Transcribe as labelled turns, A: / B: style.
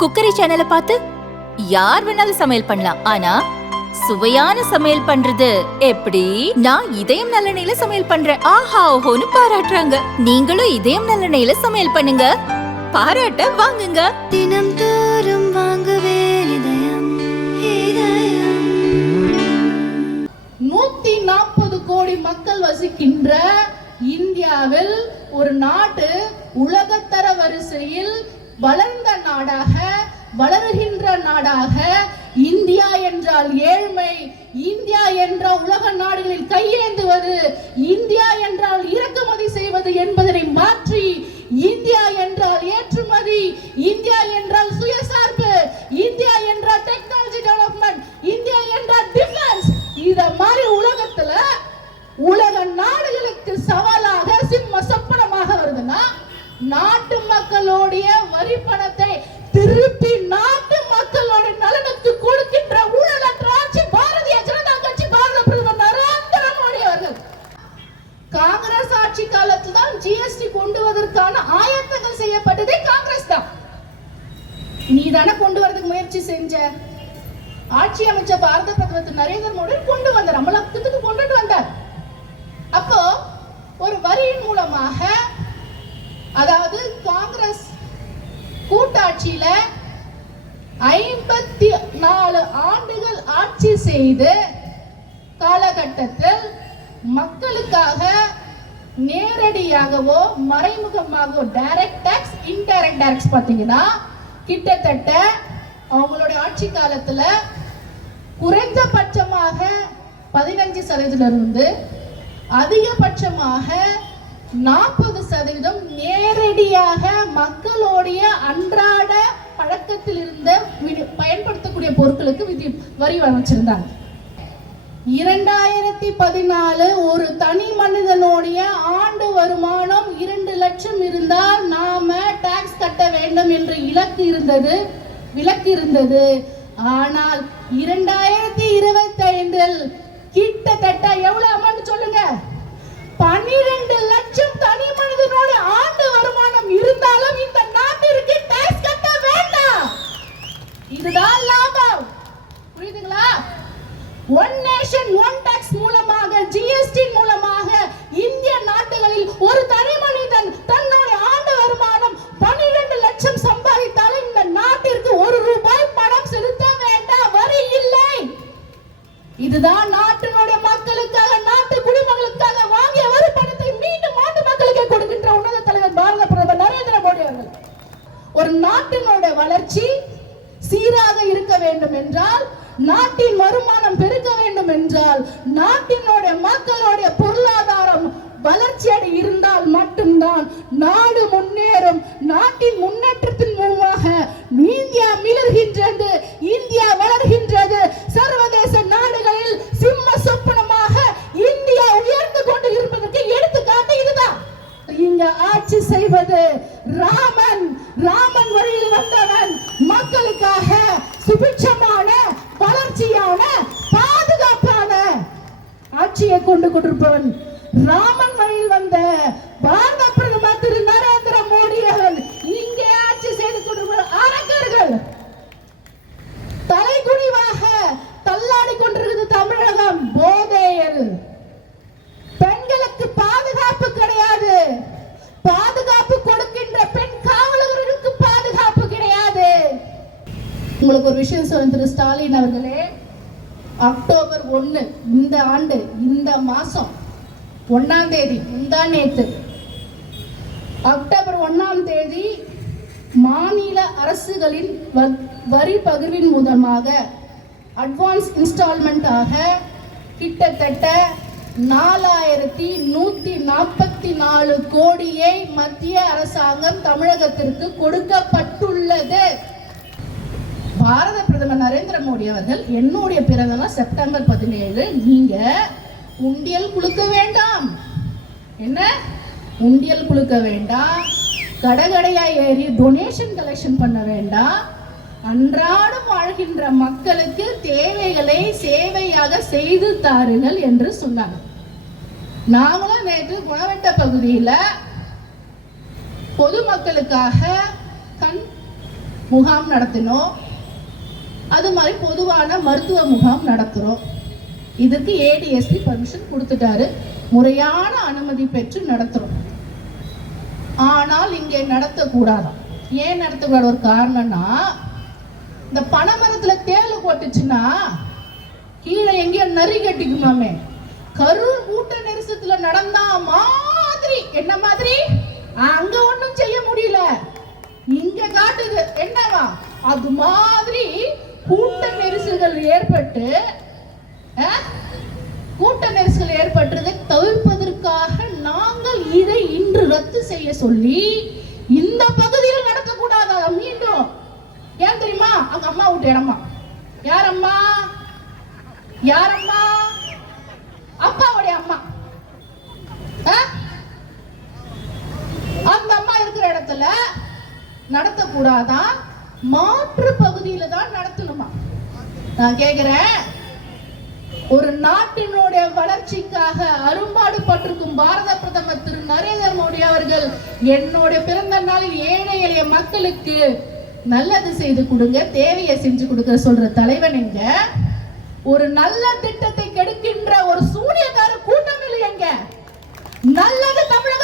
A: Cookery சேனலை பார்த்து யார் வேணாலும் சமையல் பண்ணலாம். ஆனா சுவையான சமையல் பண்றது எப்படி? நான் இதயம் நல்லெண்ணெயில சமையல் பண்றேன். ஆஹா ஓஹோன்னு பாராட்டுறாங்க. நீங்களும் இதயம் நல்லெண்ணெயில சமையல் பண்ணுங்க. பாராட்ட வாங்குங்க.
B: தினம் தோறும் வாங்குவே
C: நூத்தி நாற்பது கோடி மக்கள் வசிக்கின்ற இந்தியாவில் ஒரு நாடு உலகத்தர வரிசையில் வளர்ந்த நாடாக வளருகின்ற நாடாக இந்தியா என்றால் ஏழ்மை இந்தியா என்ற உலக நாடுகளில் கையேந்துவது இந்தியா என்றால் இறக்குமதி செய்வது என்பதனை மாற்றி இந்தியா என்றால் ஏற்றுமதி இந்தியா என்றால் சுயசார்பு இந்தியா என்றால் டெக்னாலஜி டெவலப்மெண்ட் இந்தியா என்றால் டிஃபென்ஸ் இத மாதிரி உலகத்துல உலக நாடுகளுக்கு சவாலாக சிம்ம சொப்பனமாக வருதுன்னா நாட்டு மக்களுடைய வரி பணத்தை திருப்பி நாட்டு மக்களோட நலனுக்கு கொடுக்கின்ற ஊழலற்ற ஆட்சி பாரதிய ஜனதா கட்சி பாரத பிரதமர் நரேந்திர மோடி அவர்கள். காங்கிரஸ் ஆட்சி காலத்தில் தான் ஜிஎஸ்டி கொண்டு வருவதற்கான ஆயத்தங்கள் செய்யப்பட்டதே காங்கிரஸ் தான். நீ தானே கொண்டு வரதுக்கு முயற்சி செஞ்ச? ஆட்சி அமைச்ச பாரத பிரதமர் திரு நரேந்திர மோடி கொண்டு வந்தார் அமலத்துக்கு கொண்டுட்டு வந்தார். அப்போ ஒரு வரியின் மூலமாக அதாவது காங்கிரஸ் கூட்டாட்சியில ஐம்பத்தி நாலு ஆண்டுகள் ஆட்சி செய்து காலகட்டத்தில் மக்களுக்காக நேரடியாகவோ மறைமுகமாகவோ டைரக்ட் டாக்ஸ் இன்டைரக்ட் டாக்ஸ் பார்த்தீங்கன்னா கிட்டத்தட்ட அவங்களுடைய ஆட்சி காலத்தில் குறைந்தபட்சமாக பதினஞ்சு சதவீதத்திலிருந்து அதிகபட்சமாக நாற்பது சதவீதம் நேரடியாக மக்களுடைய அன்றாட பழக்கத்தில் இருந்த பயன்படுத்தக்கூடிய பொருட்களுக்கு விதி வரி வச்சிருந்தாங்க இரண்டாயிரத்தி பதினாலு ஒரு தனி மனிதனுடைய ஆண்டு வருமானம் இரண்டு லட்சம் இருந்தால் நாம டாக்ஸ் கட்ட வேண்டும் என்ற இலக்கு இருந்தது விலக்கு இருந்தது. ஆனால் இரண்டாயிரத்தி இருபத்தி ஐந்தில் கிட்டத்தட்ட எவ்வளவு அமௌண்ட் சொல்லுங்க? பன்னிரண்டு லட்சம் தனி மனிதனோட ஆண்டு வருமானம் இருந்தாலும் இந்த நாட்டிற்கு டாக்ஸ் கட்ட வேண்டாம் இதுதான் லாபம் புரியுதுங்களா ஒன் நேஷன் ஒன் டாக்ஸ் மூலமாக ஜிஎஸ்டி மூலமாக இந்திய நாட்டுகளில் ஒரு தனி மனிதன் தன்னுடைய ஆண்டு வருமானம் பன்னிரண்டு லட்சம் சம்பாதித்தாலும் இந்த நாட்டிற்கு ஒரு ரூபாய் பணம் செலுத்த வேண்டாம் வரி இல்லை இதுதான் நாட்டினுடைய மக்களுக்காக நாட்டு குடிமக்களுக்காக வாங்கிய வரி பணத்தை மீண்டும் நாட்டு மக்களுக்கே கொடுக்கின்ற உன்னத தலைவர் பாரத பிரதமர் நரேந்திர மோடி அவர்கள் ஒரு நாட்டினோட வளர்ச்சி சீராக இருக்க வேண்டும் என்றால் நாட்டின் வருமானம் பெருக்க வேண்டும் என்றால் நாட்டினுடைய மக்களுடைய பொருளாதாரம் வளர்ச்சியடை இருந்தால் மட்டும்தான் நாடு முன்னேறும். நாட்டின் முன்னேற்றத்தின் மூலமாக இந்தியா மிளர்கின்றது இந்தியா வளர்கின்றது. சர்வதேச நாடுகளில் சிம்ம சொப்பனமாக இந்தியா உயர்ந்து கொண்டு இருப்பதற்கு எடுத்துக்காட்டு இதுதான். இங்க ஆட்சி செய்வது ராமன். ராமன் ஆட்சியை கொண்டிருப்பவன் ராமன் வழியில் வந்த பாரத பிரதமர் திரு நரேந்திர மோடி அவர்கள். இங்கே ஆட்சி செய்து கொண்டிருக்கிற அரக்கர்கள். தலைகுனிவாக தள்ளாடி கொண்டிருக்கிறது தமிழகம். போதையில். பெண்களுக்கு பாதுகாப்பு கிடையாது. பாதுகாப்பு கொடுக்கின்ற பெண் காவலர்களுக்கு பாதுகாப்பு கிடையாது. உங்களுக்கு ஒரு விஷயம் சொல்ல திரு ஸ்டாலின் அவர்களே. அக்டோபர் ஒன்று இந்த ஆண்டு இந்த மாதம் ஒன்னாம் தேதி முந்தா நேற்று அக்டோபர் ஒன்னாம் தேதி மாநில அரசுகளின் வ- வரி பகிர்வின் மூலமாக அட்வான்ஸ் இன்ஸ்டால்மெண்ட்டாக கிட்டத்தட்ட நாலாயிரத்தி நூற்றி நாற்பத்தி நாலு கோடியை மத்திய அரசாங்கம் தமிழகத்திற்கு கொடுக்கப்பட்டு பாரத பிரதமர் நரேந்திர மோடி அவர்கள் என்னுடைய பிறந்தநாள் செப்டம்பர் பதினேழு. நீங்க உண்டியல் குலுக்க வேண்டாம். என்ன? உண்டியல் குலுக்க வேண்டாம். கடகடையா ஏறி டொனேஷன் கலெக்ஷன் பண்ண வேண்டாம். அன்றாடம் வாழ்கின்ற மக்களுக்கு தேவைகளை சேவையாக செய்து தாருங்கள் என்று சொன்னாங்க. நாங்களும் நேற்று குணவட்ட பகுதியில் பொதுமக்களுக்காக கண் முகாம் நடத்தினோம். அது மாதிரி பொதுவான மருத்துவ முகாம் நடத்துகிறோம் இதுக்கு ஏடிஎஸ்பி பர்மிஷன் கொடுத்துட்டாரு. முறையான அனுமதி பெற்று நடத்துகிறோம் ஆனால் இங்கே நடத்தக்கூடாது ஏன் நடத்தக்கூடாது? ஒரு காரணம்னா இந்த பனைமரத்தில் தேல் போட்டுச்சுன்னா கீழே எங்கேயோ நரி கட்டிக்குமாமே. கரூர் கூட்ட நெரிசத்துல நடந்தா மாதிரி. என்ன மாதிரி? அங்க ஒண்ணும் செய்ய முடியல. இங்க காட்டுது. என்னவா? அது மாதிரி கூட்ட நெரிசல்கள் ஏற்பட்டு கூட்ட நெரிசல் ஏற்பட்டதை தவிர்ப்பதற்காக நாங்கள் இதை இன்று ரத்து செய்ய சொல்லி இந்த பகுதியில் நடத்தக்கூடாதா மீண்டும். ஏன் தெரியுமா? அங்க அம்மா விட்டு இடமா யார் அம்மா அப்பாவுடைய அம்மா. ஆ? அந்த அம்மா இருக்கிற இடத்துல நடத்தக்கூடாதா? மாற்று பகுதியில தான் நடத்தணுமா? நான் கேக்குறேன். ஒரு நாட்டினுடைய வளர்ச்சிக்காக அரும்பாடு பட்டிருக்கும் பாரத பிரதமர் திரு நரேந்திர மோடி அவர்கள் என்னுடைய பிறந்த நாளில் ஏழை எளிய மக்களுக்கு நல்லது செய்து கொடுங்க தேவையை செஞ்சு கொடுக்க சொல்ற தலைவன் எங்க? ஒரு நல்ல திட்டத்தை கெடுக்கின்ற ஒரு சூனியக்கார கூட்டம் இல்லை எங்க? நல்லது தமிழக